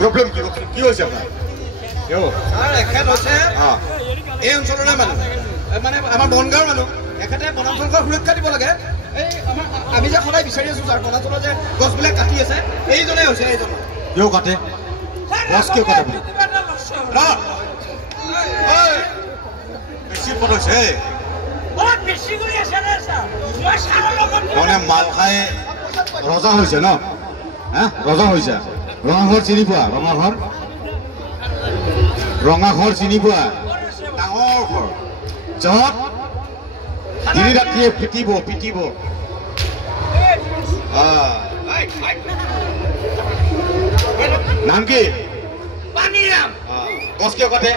Problem কি হয়েছে আপনাৰ? এখেত হৈছে এই অঞ্চলৰে মানুহ, মানে আমাৰ বনগাঁৱৰ মানুহ। এখেতে বনাঞ্চলৰ সুৰক্ষা দিব লাগে। এই আমি যে সদায় বিচাৰি আছো যাৰ বনাঞ্চলৰ যে গছবিলাক কাটি আছে, এইজনে হৈছে এইজন। কিয় কাটে? গছ কিয় কাটে বুলি বেছি পদ হৈছে মানে মাল খাই ৰজা হৈছে ন? ৰজা হৈছে। ৰঙাঘৰ চিনি পোৱা? ৰঙাঘৰ চিনি পোৱা? ডাঙৰ ঘৰ য'ত দিনে ৰাতিয়ে পিটিব। নাম কি? গছ কিয় কাটে?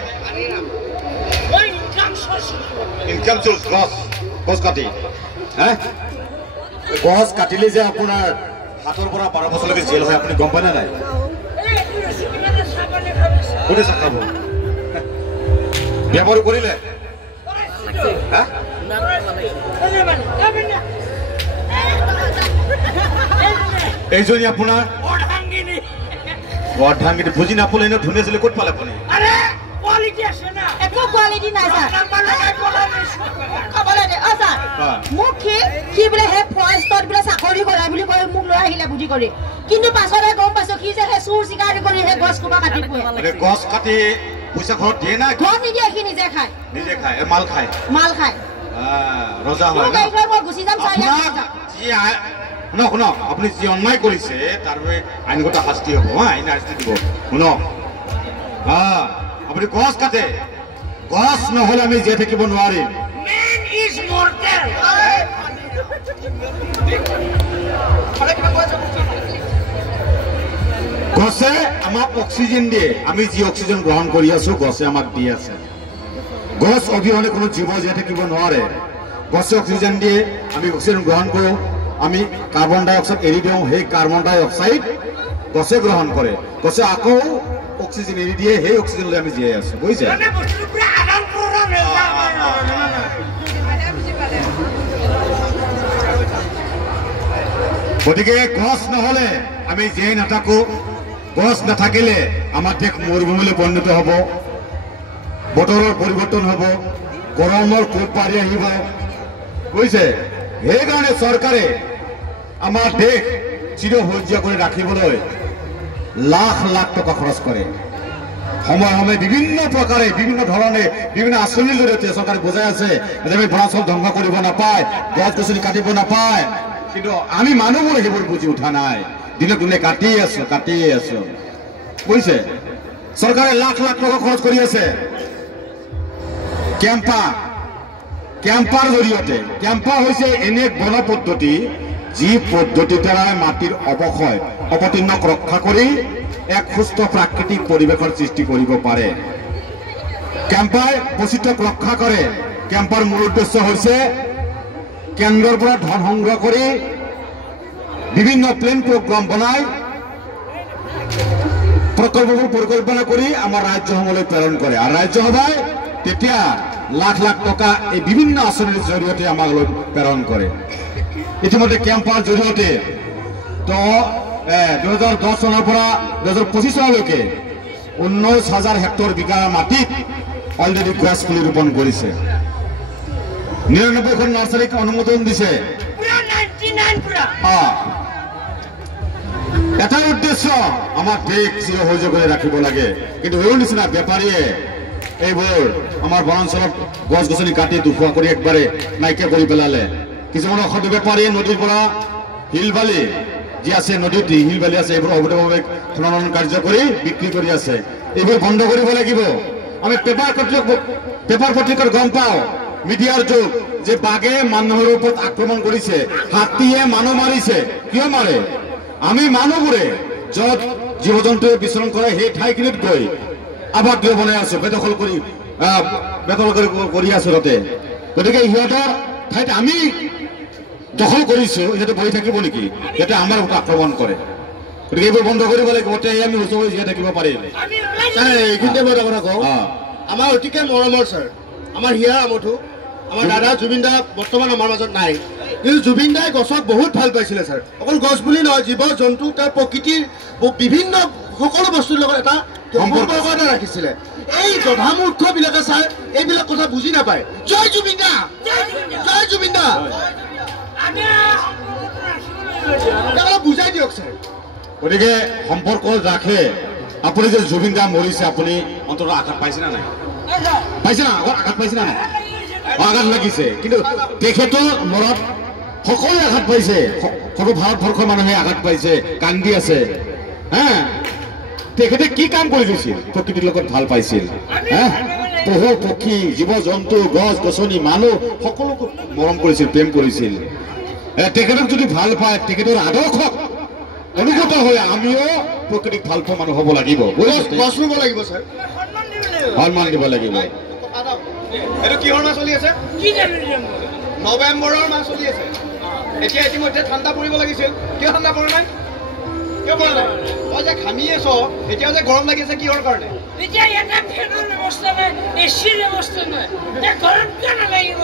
ইনকাম চোৰ্চ গছ কাটি। গছ কাটিলে যে আপোনাৰ 7 পৰা 12 বছৰলৈকে জেল হয়, আপুনি গম পায় নে নাই? কোনে চাব? বেমাৰো কৰিলে এইজনী আপোনাৰ অৰ্ধাংগিনী বুজি নাপালে ন? ধুনীয়া আছিলে ক'ত পালে আপুনি? মোক কি বোলে সেই ফৰেষ্টত বোলে চাকৰি কৰে বুলি কৈ মোক লৈ আহিলে বুদ্ধি কৰি, কিন্তু পাছতে গম পাইছো কি যে সেই চুৰ চিকাৰী কৰি সেই গছ কোবা কাটি গছ কাটি পইচা ঘৰত দিয়ে না? ঘৰত নিদিয়ে, সি নিজে খায় মাল খায় ৰজা হয়। মই গুচি যাম। শুনক আপুনি যি অন্যায় কৰিছে তাৰ বাবে আইনগত শাস্তি হ'ব। আইন শাস্তি দিব। শুনক আপুনি গছ কাটে, গছ নহ'লে আমি জীয়াই থাকিব নোৱাৰিম। গছে আমাক অক্সিজেন দিয়ে। আমি যি অক্সিজেন গ্ৰহণ কৰি আছো গছে আমাক দি আছে। গছ অবিহনে কোনো জীৱ জীয়াই থাকিব নোৱাৰে। গছে অক্সিজেন দিয়ে, আমি অক্সিজেন গ্ৰহণ কৰোঁ। আমি কাৰ্বন ডাই অক্সাইড এৰি দিওঁ, সেই কাৰ্বন ডাই অক্সাইড গছে গ্ৰহণ কৰে। গছে আকৌ অক্সিজেন এৰি দিয়ে, সেই অক্সিজেন লৈ আমি জীয়াই আছো। বুজিছে? গতিকে গছ নহ'লে আমি জীয়াই নাথাকো। গছ নাথাকিলে আমাৰ দেশ মৰুভূমিলৈ পৰিণত হ'ব, বতৰৰ পৰিৱৰ্তন হ'ব, গৰমৰ কোব পাৰি আহিব। বুজিছে? সেইকাৰণে চৰকাৰে আমাৰ দেশ চিৰসেউজীয়া কৰি ৰাখিবলৈ লাখ লাখ টকা খৰচ কৰে। সময়ে সময়ে বিভিন্ন প্ৰকাৰে বিভিন্ন ধৰণে বিভিন্ন আঁচনিৰ জৰিয়তে চৰকাৰে বুজাই আছে যে আমি বনাঞ্চল ধ্বংস কৰিব নাপায়, গছ গছনি কাটিব নাপায়। কিন্তু আমি মানুহবোৰে সেইবোৰ বুজি উঠা নাই। দিনক দিনে কাটিয়ে আছো। বুজিছে? চৰকাৰে লাখ লাখ টকা খৰচ কৰি আছে কেম্পাৰ জৰিয়তে। কেম্পা হৈছে এনে বন পদ্ধতি যি পদ্ধতিৰ দ্বাৰা মাটিৰ অৱতীৰ্ণক ৰক্ষা কৰি এক সুস্থ প্ৰাকৃতিক পৰিৱেশৰ সৃষ্টি কৰিব পাৰে। কেম্পাই বৈচিত্ৰ্যক ৰক্ষা কৰে। কেম্পাৰ মূল উদ্দেশ্য হৈছে কেন্দ্ৰৰ পৰা ধন সংগ্ৰহ কৰি বিভিন্ন প্লেন প্ৰগ্ৰাম বনাই প্ৰকল্পবোৰ পৰিকল্পনা কৰি আমাৰ ৰাজ্যসমূহলৈ প্ৰেৰণ কৰে। আৰু ৰাজ্যসভাই তেতিয়া লাখ লাখ টকা এই বিভিন্ন আঁচনিৰ জৰিয়তে আমাক প্ৰেৰণ কৰে। ইতিমধ্যে কেম্পাৰ জৰিয়তে 2010 চনৰ পৰা 2025 চনলৈকে 19,000 হেক্টৰ বিঘা মাটিত অলৰেডি গছ পুলি ৰোপণ কৰিছে। 99খন নাৰ্চাৰীক অনুমোদন দিছে। এটাই উদ্দেশ্য আমাৰ দেশ চিৰসেউজীয়া কৰি ৰাখিব লাগে। কিন্তু এই নিচিনা বেপাৰীয়ে এইবোৰ আমাৰ বনাঞ্চলত গছ গছনি কাটি দুখুৱা কৰি একবাৰে নাইকিয়া কৰি পেলালে। কিছুমান অসাধু বেপাৰীয়ে নদীৰ পৰা শিল বালি যি আছে, নদীত শিল বালি আছে, এইবোৰ অবৈধভাৱে খনন কাৰ্য কৰি বিক্ৰী কৰি আছে। এইবোৰ বন্ধ কৰিব লাগিব। আমি পেপাৰ পত্ৰিকাত গম পাওঁ, মিডিয়াৰ যুগ, যে বাঘে মানুহৰ ওপৰত আক্ৰমণ কৰিছে, হাতীয়ে মানুহ মাৰিছে। কিয় মাৰে? আমি মানুহবোৰে য'ত জীৱ জন্তুৱে বিচৰণ কৰে সেই ঠাইখিনিত গৈ আবাদ গৃহ বনাই আছো, বেদখল কৰি আছো তাতে। গতিকে সিহঁতৰ ঠাইত আমি দখল কৰিছো, সিহঁতে বহি থাকিব নেকি? সিহঁতে আমাৰ ওপৰত আক্ৰমণ কৰে। গতিকে এইবোৰ বন্ধ কৰিব লাগিব। আমি ওচৰ জীয়াই থাকিব পাৰিম। এইখিনিতে মই এটা কথা কওঁ, আমাৰ অতিকে মৰমৰ ছাৰ, আমাৰ হিয়াৰ আমঠু আমাৰ দাদা জুবিন দা বৰ্তমান আমাৰ মাজত নাই, কিন্তু জুবিন দাই গছক বহুত ভাল পাইছিলে ছাৰ। অকল গছ বুলি নহয়, জীৱ জন্তু তাৰ প্ৰকৃতিৰ বিভিন্ন সকলো বস্তুৰ লগত এটা সম্পৰ্ক এটা ৰাখিছিলে। এই জধামূৰ্খবিলাকে ছাৰ এইবিলাক কথা বুজি নাপায়। জয় জুবিন দা, জয় জুবিন দা, বুজাই দিয়ক ছাৰ। গতিকে সম্পৰ্ক ৰাখে। আপুনি যে জুবিন দা মৰিছে, আপুনি অন্তত আঘাত পাইছে না নাই? পাইছে না? আঘাত পাইছে না নাই? আঘাত লাগিছে, কিন্তু তেখেতৰ মনত সকলোৱে আঘাত পাইছে। সকলো ভাৰতবৰ্ষৰ মানুহে আঘাত পাইছে, কান্দি আছে। হা, তেখেতে কি কাম কৰি দিছিল? প্ৰকৃতিৰ লগত ভাল পাইছিল। হা, পশু পক্ষী, জীৱ জন্তু, গছ গছনি, মানুহ সকলোকে মৰম কৰিছিল, প্ৰেম কৰিছিল। তেখেতক যদি ভাল পায়, তেখেতৰ আদৰ্শক অনুগত হৈ আমিও প্ৰকৃতিক ভাল পোৱা মানুহ হ'ব লাগিব, গছ ৰুব লাগিব ছাৰ, সন্মান দিব লাগিব। এইটো কিহৰ মাহ চলি আছে? নৱেম্বৰৰ মাহ চলি আছে। এতিয়া ইতিমধ্যে ঠাণ্ডা পৰিব লাগিছিল, কিয় ঠাণ্ডা পৰা নাই? কিয় পৰা নাই? তই যে ঘামি আছ, এতিয়া যে গৰম লাগি আছে, কিহৰ কাৰণে? এতিয়া ইয়াতে ফেনৰ ব্যৱস্থা নাই, এচিৰ ব্যৱস্থা নাই, গৰম কিয় নালাগিব?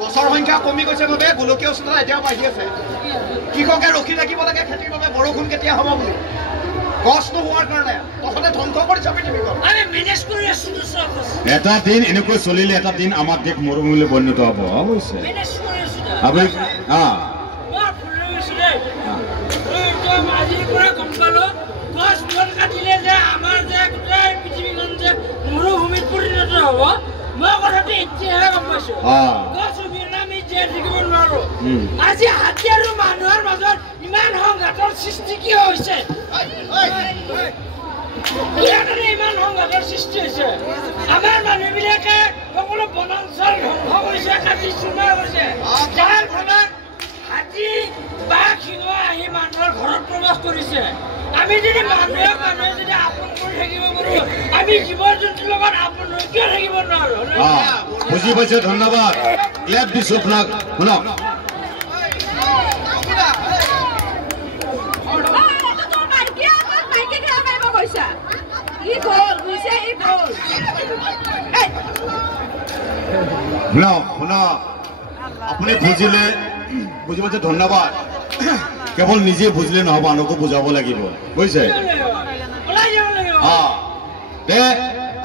গছৰ সংখ্যা কমি গৈছে বাবে গোলকীয় উষ্ণতা এতিয়াও বাঢ়ি আছে। কৃষকে ৰখি থাকিব লাগে খেতিৰ বাবে, বৰষুণ কেতিয়া হ'ব বুলি। গছ নোহোৱাৰ কাৰণে তহঁতে ধ্বংস কৰিছ পৃথিৱীখন। এটা দিন এনেকৈ চলিলে এটা দিন আমাৰ দেশ মৰুভূমিলৈ পৰিণত হ'ব। অৱশ্যে আপুনি আজিৰ পৰা গম পালো, গছ বন কাটিলে যে আমাৰ যে গোটেই পৃথিৱীখন যে মৰুভূমিত পৰিণত হ'ব। মই কথাটো এতিয়াহে গম পাইছো। গছ অবিহনে আমি জীয়াই থাকিব নোৱাৰো। আজি হাতী আৰু মানুহৰ মাজত ইমান সংঘাতৰ সৃষ্টি কিয় হৈছে? ইমান সংঘাতৰ সৃষ্টি হৈছে। আমাৰ মানুহবিলাকে সকলো বনাঞ্চল ধ্বংস কৰিছে, কাটি চুমাৰ কৰিছে, যাৰ ফলত হাতী বা সিংহ আহি মানুহৰ ঘৰত প্ৰৱেশ কৰিছে। আমি যদি মানুহে যদি আপোন কৰি থাকিব পাৰো, আমি জীৱ জন্তুৰ লগত আপোন হৈ কিয় থাকিব নোৱাৰো? বুজি পাইছে, ধন্যবাদ। ক্লেপ দিছো আপোনাক। শুনক, শুনক, আপুনি বুজিলে, বুজি পাইছে, ধন্যবাদ। কেৱল নিজে বুজিলে নহ'ব, আনকো বুজাব লাগিব, বুজিছে? দে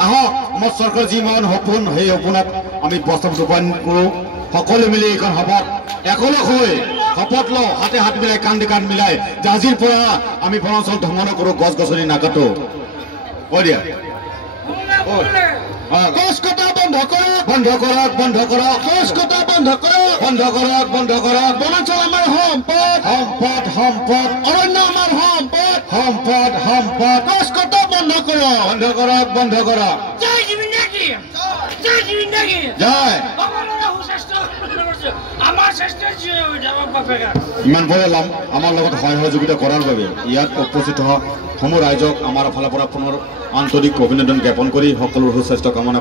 আহক, অসম চৰকাৰৰ যিমান সপোন, সেই সপোনত আমি বাস্তৱ ৰূপায়ণ কৰোঁ। সকলোৱে মিলি এইখন সভাত একেলগ হৈ শপত লওঁ, হাতে হাত মিলাই, কান্ধে কান্ধ মিলাই, যে আজিৰ পৰা আমি বনাঞ্চল ধ্বংস নকৰোঁ, গছ গছনি নাকাটো। কৈ দিয়া, গছ কটা বন্ধ কৰক, বন্ধ কৰক, বন্ধ কৰক, গছ কটা বন্ধ কৰক, বন্ধ কৰক, বন্ধ কৰক। বনাঞ্চল আমাৰ সম্পদ, সম্পদ, সম্পদ। অৰণ্য আমাৰ সম্পদ, সম্পদ, সম্পদ। গছ কটা বন্ধ কৰক, বন্ধ কৰক, বন্ধ কৰক। জয় জুবিন দা কি? জয় জুবিন দা কি? জয়। আমাৰ স্বাস্থ্য ইমান পৰিয়াল আমাৰ লগত সহযোগিতা কৰাৰ বাবে ইয়াত উপস্থিত হোৱা সমূহ ৰাইজক আমাৰ ফালৰ পৰা পুনৰ আন্তৰিক অভিনন্দন জ্ঞাপন কৰি সকলোৰ সুস্বাস্থ্য কামনা